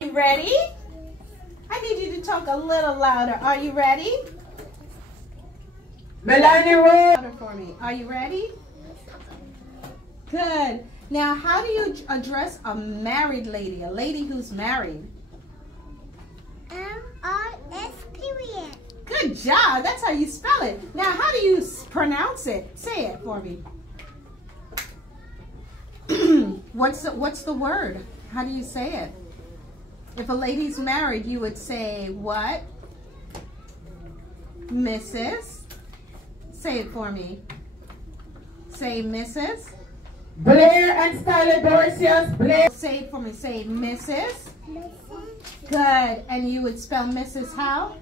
You ready? I need you to talk a little louder. Are you ready? Melanie Road. Louder for me. Are you ready? Good. Now, how do you address a married lady, a lady who's married? M-R-S-period. Good job. That's how you spell it. Now, how do you pronounce it? Say it for me. What's the word? How do you say it? If a lady's married, you would say what? Mrs. Say it for me. Say Mrs. Blair and Styler Dorcius. Blair. Say it for me. Say Mrs. Mrs. Good. And you would spell Mrs. how?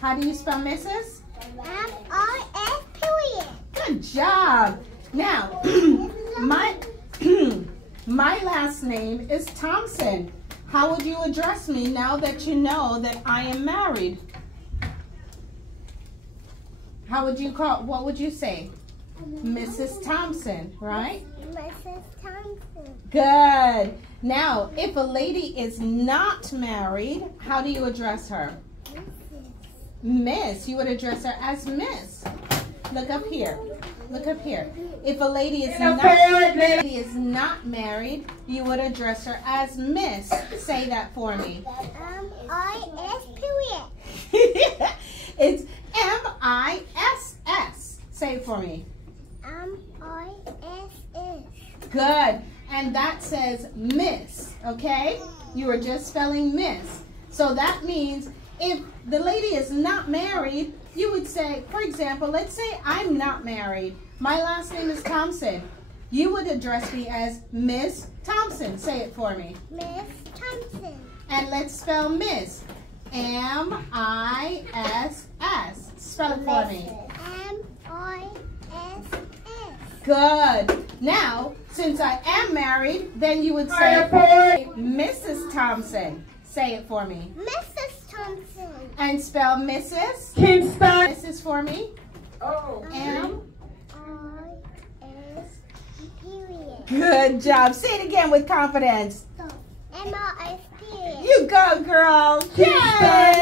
How do you spell Mrs.? M-R-S period. Good job. Now, my last name is Thompson. How would you address me now that you know that I am married? How would you what would you say? Mrs. Thompson, right? Mrs. Thompson. Good. Now, if a lady is not married, how do you address her? Miss. You would address her as Miss. Look up here. Look up here. If a lady is not married, you would address her as Miss. Say that for me. M-I-S period. It's M-I-S-S. Say it for me. M-I-S-S. Good. And that says Miss, okay? You are just spelling Miss. So that means if the lady is not married, you would say, for example, let's say I'm not married. My last name is Thompson. You would address me as Miss Thompson. Say it for me. Miss Thompson. And let's spell Miss. M-I-S-S. Spell it for me. M-I-S-S. Good. Now, since I am married, then you would say Mrs. Thompson. Say it for me. Mrs. Thompson. And spell Mrs. Kingston. Mrs. for me. Oh. M-I-S period. Good job. Say it again with confidence. M-I-S period. You go, girl. Yay!